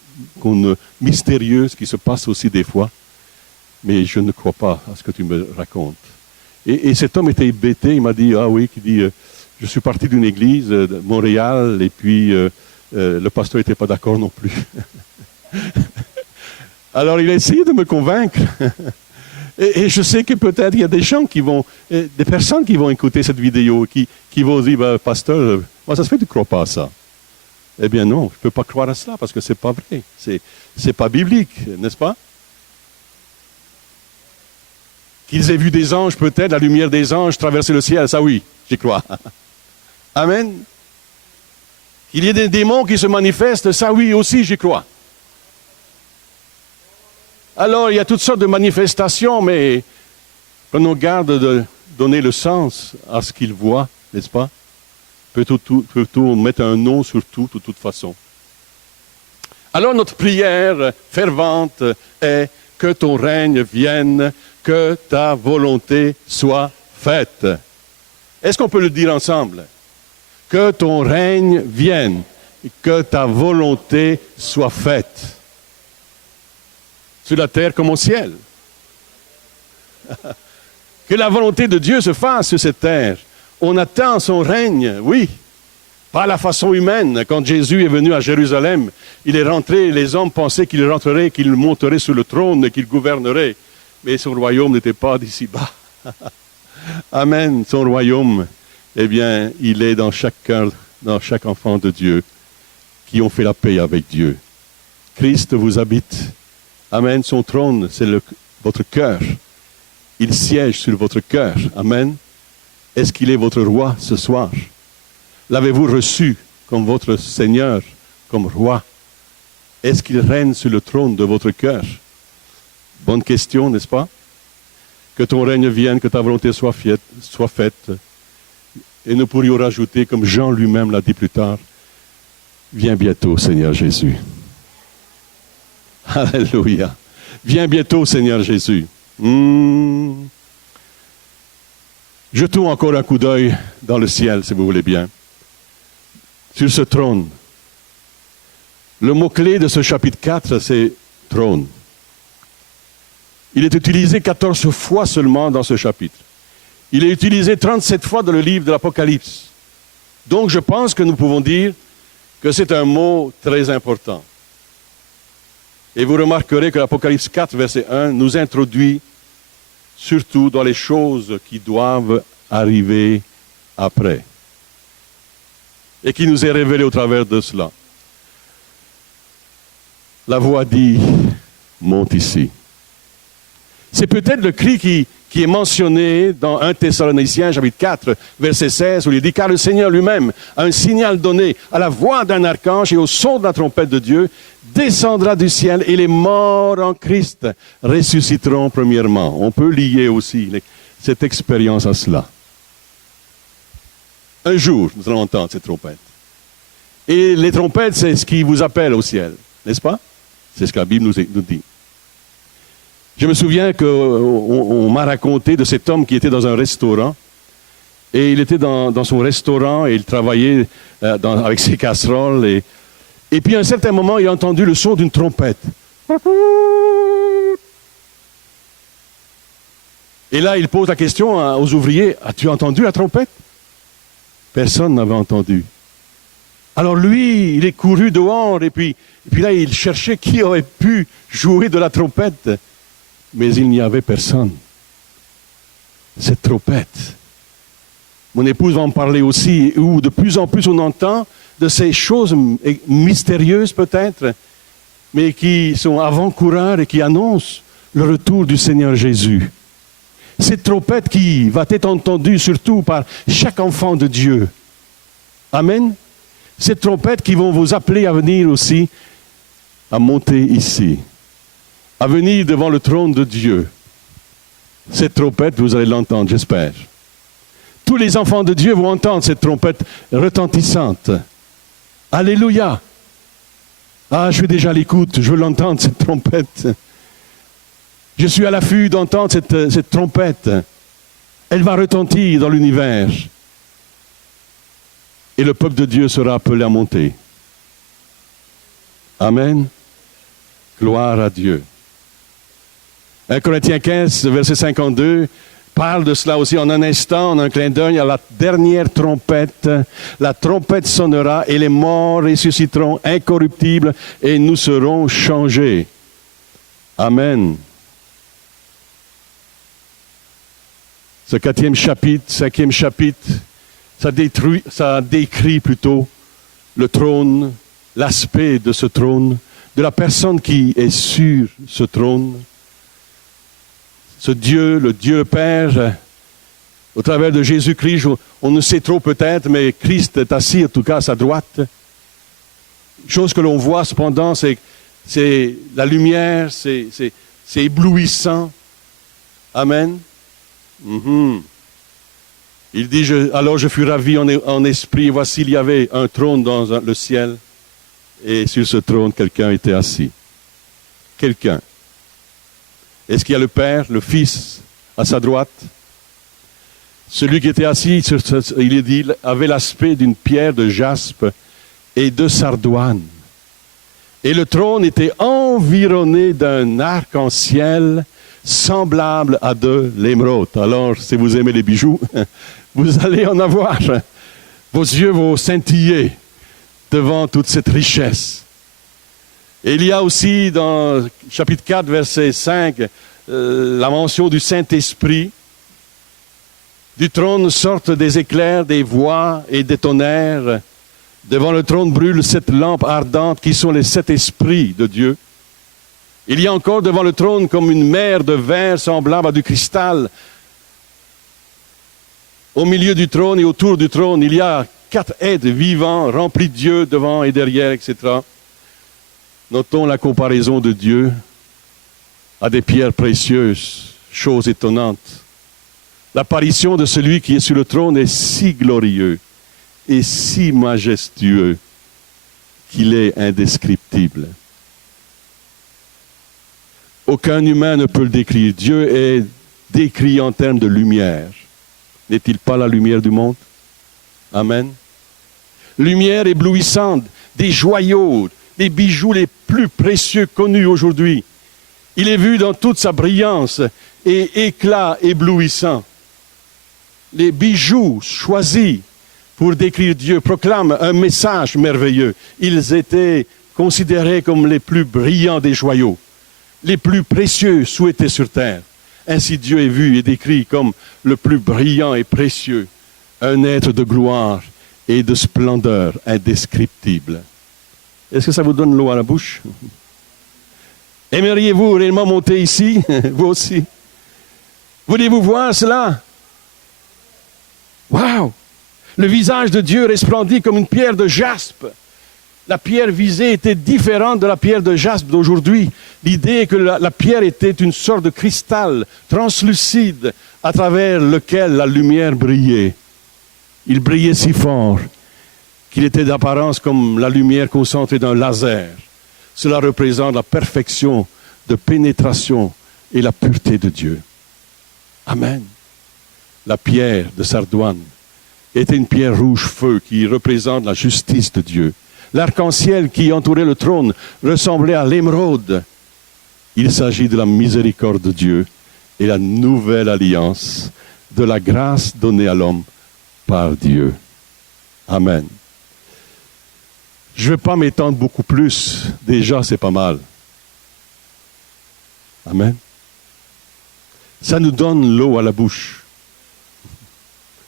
mystérieuses qui se passent aussi des fois, mais je ne crois pas à ce que tu me racontes. Et cet homme était hébété, il m'a dit, ah oui, je suis parti d'une église de Montréal, et puis le pasteur n'était pas d'accord non plus. Alors il a essayé de me convaincre. Et je sais que peut-être il y a des personnes qui vont écouter cette vidéo, qui vont dire, bah, pasteur, moi ça se fait que tu ne crois pas à ça. Eh bien non, je ne peux pas croire à cela parce que ce n'est pas vrai. C'est pas biblique, n'est-ce pas? Qu'ils aient vu des anges, peut-être, la lumière des anges traverser le ciel, ça oui, j'y crois. Amen. Qu'il y ait des démons qui se manifestent, ça oui aussi, j'y crois. Alors, il y a toutes sortes de manifestations, mais prenons garde de donner le sens à ce qu'ils voient, n'est-ce pas? Peut-on mettre un nom sur tout, de toute façon. Alors, notre prière fervente est que ton règne vienne, que ta volonté soit faite. Est-ce qu'on peut le dire ensemble? que ton règne vienne, que ta volonté soit faite, sur la terre comme au ciel. Que la volonté de Dieu se fasse sur cette terre. On attend son règne, oui, pas à la façon humaine. Quand Jésus est venu à Jérusalem, il est rentré, les hommes pensaient qu'il rentrerait, qu'il monterait sur le trône et qu'il gouvernerait. Mais son royaume n'était pas d'ici-bas. Amen, son royaume, eh bien, il est dans chaque cœur, dans chaque enfant de Dieu, qui ont fait la paix avec Dieu. Christ vous habite. Amen, son trône, c'est votre cœur. Il siège sur votre cœur. Amen. Est-ce qu'il est votre roi ce soir? L'avez-vous reçu comme votre Seigneur, comme roi? Est-ce qu'il règne sur le trône de votre cœur? Bonne question, n'est-ce pas? Que ton règne vienne, que ta volonté soit faite. Et nous pourrions rajouter, comme Jean lui-même l'a dit plus tard, viens bientôt, Seigneur Jésus. Alléluia. Viens bientôt, Seigneur Jésus. Jetons encore un coup d'œil dans le ciel, si vous voulez bien. Sur ce trône. Le mot-clé de ce chapitre 4, c'est trône. Il est utilisé 14 fois seulement dans ce chapitre. Il est utilisé 37 fois dans le livre de l'Apocalypse. Donc je pense que nous pouvons dire que c'est un mot très important. Et vous remarquerez que l'Apocalypse 4, verset 1, nous introduit surtout dans les choses qui doivent arriver après. Et qui nous est révélé au travers de cela. La voix dit, monte ici. C'est peut-être le cri qui est mentionné dans 1 Thessaloniciens, chapitre 4, verset 16, où il dit, car le Seigneur lui-même a un signal donné à la voix d'un archange et au son de la trompette de Dieu, descendra du ciel et les morts en Christ ressusciteront premièrement. On peut lier aussi cette expérience à cela. Un jour, nous allons entendre ces trompettes. Et les trompettes, c'est ce qui vous appelle au ciel, n'est-ce pas? C'est ce que la Bible nous dit. Je me souviens qu'on m'a raconté de cet homme qui était dans un restaurant. Et il était dans son restaurant et il travaillait avec ses casseroles. Et puis à un certain moment, il a entendu le son d'une trompette. Et là, il pose la question aux ouvriers, as-tu entendu la trompette? Personne n'avait entendu. Alors lui, il est couru dehors et puis là, il cherchait qui aurait pu jouer de la trompette. Mais il n'y avait personne. Cette trompette. Mon épouse va en parler aussi, où de plus en plus on entend de ces choses mystérieuses peut-être, mais qui sont avant-coureurs et qui annoncent le retour du Seigneur Jésus. Cette trompette qui va être entendue surtout par chaque enfant de Dieu. Amen. Cette trompette qui vont vous appeler à venir aussi, à monter ici, à venir devant le trône de Dieu. Cette trompette, vous allez l'entendre, j'espère. Tous les enfants de Dieu vont entendre cette trompette retentissante. Alléluia. Ah, je suis déjà à l'écoute, je veux l'entendre, cette trompette. Je suis à l'affût d'entendre cette trompette. Elle va retentir dans l'univers. Et le peuple de Dieu sera appelé à monter. Amen. Gloire à Dieu. 1 Corinthiens 15, verset 52, parle de cela aussi en un instant, en un clin d'œil, à la dernière trompette. La trompette sonnera et les morts ressusciteront incorruptibles et nous serons changés. Amen. Ce 4e chapitre, 5e chapitre, ça décrit plutôt le trône, l'aspect de ce trône, de la personne qui est sur ce trône. Ce Dieu, le Dieu Père, au travers de Jésus-Christ, on ne sait trop peut-être, mais Christ est assis en tout cas à sa droite. Chose que l'on voit cependant, c'est la lumière, c'est éblouissant. Amen. Il dit, alors je fus ravi en esprit, voici il y avait un trône dans le ciel, et sur ce trône quelqu'un était assis. Quelqu'un. Est-ce qu'il y a le Père, le Fils à sa droite? Celui qui était assis, il est dit, avait l'aspect d'une pierre de jaspe et de sardoine. Et le trône était environné d'un arc-en-ciel semblable à de l'émeraude. Alors, si vous aimez les bijoux, vous allez en avoir. Vos yeux vont scintiller devant toute cette richesse. Et il y a aussi dans chapitre 4, verset 5, la mention du Saint-Esprit. Du trône sortent des éclairs, des voix et des tonnerres. Devant le trône brûlent 7 lampes ardentes qui sont les 7 esprits de Dieu. Il y a encore devant le trône comme une mer de verre semblable à du cristal. Au milieu du trône et autour du trône, il y a 4 êtres vivants remplis de Dieu devant et derrière, etc. Notons la comparaison de Dieu à des pierres précieuses, chose étonnante. L'apparition de celui qui est sur le trône est si glorieux et si majestueux qu'il est indescriptible. Aucun humain ne peut le décrire. Dieu est décrit en termes de lumière. N'est-il pas la lumière du monde? Amen. Lumière éblouissante, des joyaux, des bijoux les plus précieux connus aujourd'hui. Il est vu dans toute sa brillance et éclat éblouissant. Les bijoux choisis pour décrire Dieu proclament un message merveilleux. Ils étaient considérés comme les plus brillants des joyaux, les plus précieux souhaités sur terre. Ainsi Dieu est vu et décrit comme le plus brillant et précieux, un être de gloire et de splendeur indescriptible. Est-ce que ça vous donne l'eau à la bouche? Aimeriez-vous réellement monter ici, vous aussi? Voulez-vous voir cela? Wow! Le visage de Dieu resplendit comme une pierre de jaspe. La pierre visée était différente de la pierre de jaspe d'aujourd'hui. L'idée est que la pierre était une sorte de cristal translucide à travers lequel la lumière brillait. Il brillait si fort qu'il était d'apparence comme la lumière concentrée d'un laser. Cela représente la perfection de pénétration et la pureté de Dieu. Amen. La pierre de sardoine était une pierre rouge feu qui représente la justice de Dieu. L'arc-en-ciel qui entourait le trône ressemblait à l'émeraude. Il s'agit de la miséricorde de Dieu et la nouvelle alliance, de la grâce donnée à l'homme par Dieu. Amen. Je ne vais pas m'étendre beaucoup plus. Déjà, c'est pas mal. Amen. Ça nous donne l'eau à la bouche.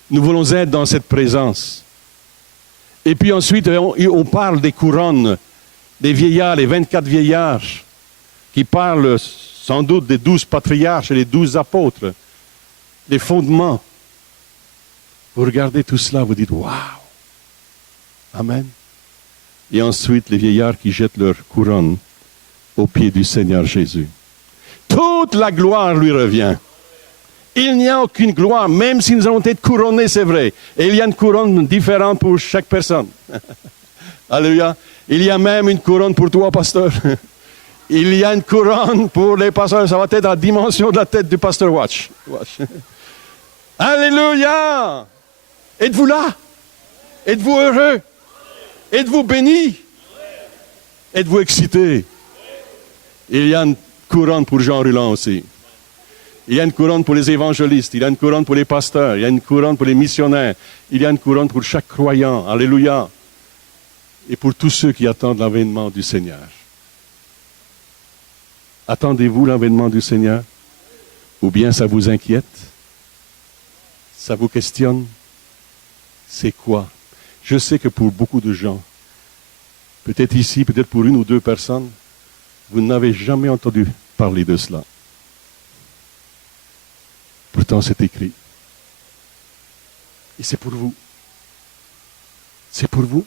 Nous voulons être dans cette présence. Et puis ensuite, on parle des couronnes, des vieillards, les 24 vieillards, qui parlent sans doute des 12 patriarches et les 12 apôtres, les fondements. Vous regardez tout cela, vous dites, waouh! Amen. Et ensuite, les vieillards qui jettent leur couronne aux pieds du Seigneur Jésus. Toute la gloire lui revient. Il n'y a aucune gloire, même si nous allons être couronnés, c'est vrai. Et il y a une couronne différente pour chaque personne. Alléluia. Il y a même une couronne pour toi, pasteur. Il y a une couronne pour les pasteurs. Ça va être la dimension de la tête du pasteur Watch. Alléluia. Êtes-vous là? Êtes-vous heureux? Êtes-vous béni? Êtes-vous excité? Il y a une couronne pour Jean Ruland aussi. Il y a une couronne pour les évangélistes, il y a une couronne pour les pasteurs, il y a une couronne pour les missionnaires, il y a une couronne pour chaque croyant. Alléluia. Et pour tous ceux qui attendent l'avènement du Seigneur. Attendez-vous l'avènement du Seigneur? Ou bien ça vous inquiète? Ça vous questionne? C'est quoi? Je sais que pour beaucoup de gens, peut-être ici, peut-être pour 1 ou 2 personnes, vous n'avez jamais entendu parler de cela. Pourtant, c'est écrit. Et c'est pour vous. C'est pour vous.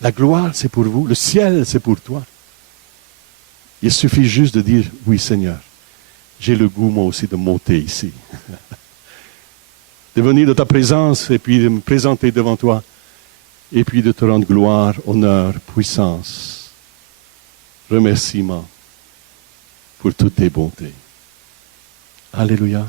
La gloire, c'est pour vous. Le ciel, c'est pour toi. Il suffit juste de dire, oui Seigneur, j'ai le goût moi aussi de monter ici. De venir de ta présence et puis de me présenter devant toi. Et puis de te rendre gloire, honneur, puissance, remerciement pour toutes tes bontés. Alléluia.